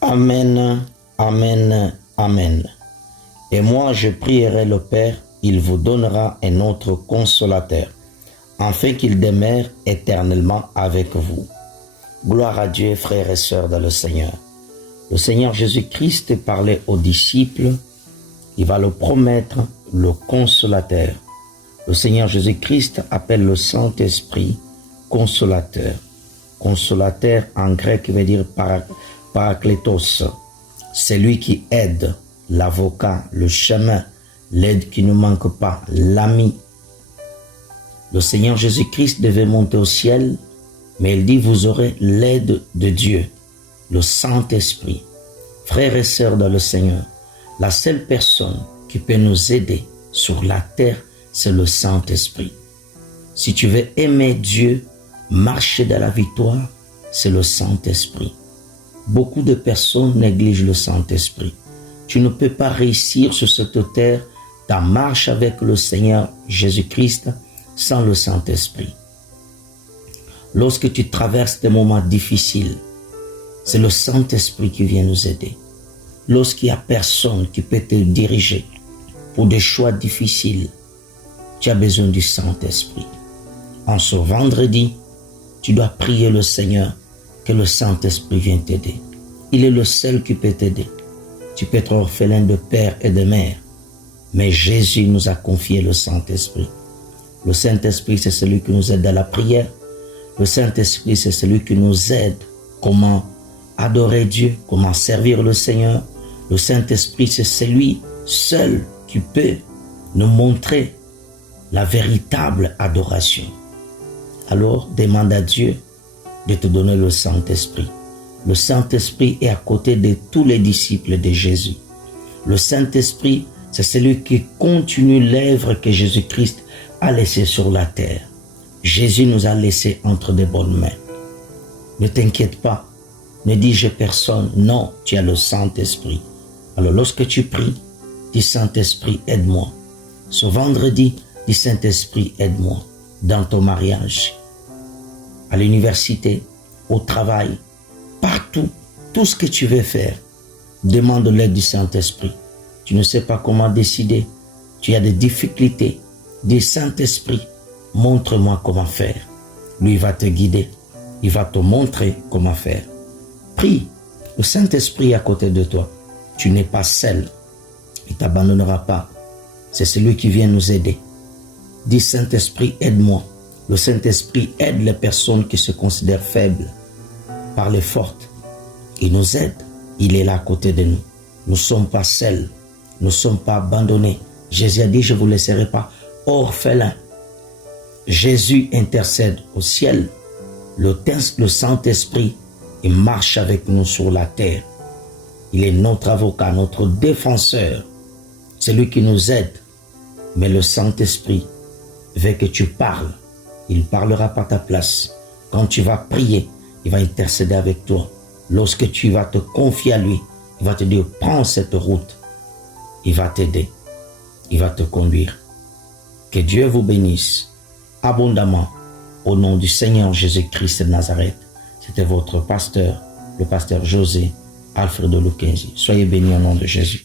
Amen, amen, amen. Et moi je prierai le Père, il vous donnera un autre consolateur, afin qu'il demeure éternellement avec vous. Gloire à Dieu, frères et sœurs dans le Seigneur. Le Seigneur Jésus-Christ parlait aux disciples, il va le promettre, le consolateur. Le Seigneur Jésus-Christ appelle le Saint-Esprit consolateur. Consolateur en grec veut dire parakletos. C'est lui qui aide, l'avocat, le chemin, l'aide qui ne manque pas, l'ami. Le Seigneur Jésus-Christ devait monter au ciel, mais il dit, vous aurez l'aide de Dieu, le Saint-Esprit. Frères et sœurs dans le Seigneur, la seule personne qui peut nous aider sur la terre, c'est le Saint-Esprit. Si tu veux aimer Dieu, marcher dans la victoire, c'est le Saint-Esprit. Beaucoup de personnes négligent le Saint-Esprit. Tu ne peux pas réussir sur cette terre ta marche avec le Seigneur Jésus-Christ sans le Saint-Esprit. Lorsque tu traverses des moments difficiles, c'est le Saint-Esprit qui vient nous aider. Lorsqu'il n'y a personne qui peut te diriger pour des choix difficiles, tu as besoin du Saint-Esprit. En ce vendredi, tu dois prier le Seigneur que le Saint-Esprit vienne t'aider. Il est le seul qui peut t'aider. Tu peux être orphelin de père et de mère, mais Jésus nous a confié le Saint-Esprit. Le Saint-Esprit, c'est celui qui nous aide à la prière. Le Saint-Esprit, c'est celui qui nous aide comment adorer Dieu, comment servir le Seigneur. Le Saint-Esprit, c'est celui seul qui peut nous montrer la véritable adoration. Alors, demande à Dieu de te donner le Saint-Esprit. Le Saint-Esprit est à côté de tous les disciples de Jésus. Le Saint-Esprit, c'est celui qui continue l'œuvre que Jésus-Christ a laissée sur la terre. Jésus nous a laissé entre de bonnes mains. Ne t'inquiète pas, ne dis-je personne, non, tu as le Saint-Esprit. Alors lorsque tu pries, dis Saint-Esprit, aide-moi. Ce vendredi, dis Saint-Esprit, aide-moi dans ton mariage, à l'université, au travail, partout, tout ce que tu veux faire, demande l'aide du Saint-Esprit. Tu ne sais pas comment décider, tu as des difficultés, dis Saint-Esprit, montre-moi comment faire. Lui va te guider, il va te montrer comment faire. Prie, le Saint-Esprit est à côté de toi. Tu n'es pas seul, il ne t'abandonnera pas. C'est celui qui vient nous aider. Dis Saint-Esprit, aide-moi. Le Saint-Esprit aide les personnes qui se considèrent faibles, parle forte. Il nous aide, il est là à côté de nous. Nous ne sommes pas seuls, nous ne sommes pas abandonnés. Jésus a dit, je ne vous laisserai pas orphelins. Jésus intercède au ciel. Le Saint-Esprit, il marche avec nous sur la terre. Il est notre avocat, notre défenseur. C'est lui qui nous aide. Mais le Saint-Esprit veut que tu parles. Il parlera par ta place. Quand tu vas prier, il va intercéder avec toi. Lorsque tu vas te confier à lui, il va te dire, prends cette route. Il va t'aider. Il va te conduire. Que Dieu vous bénisse abondamment au nom du Seigneur Jésus-Christ de Nazareth. C'était votre pasteur, le pasteur José Alfredo Luquenzi. Soyez bénis au nom de Jésus.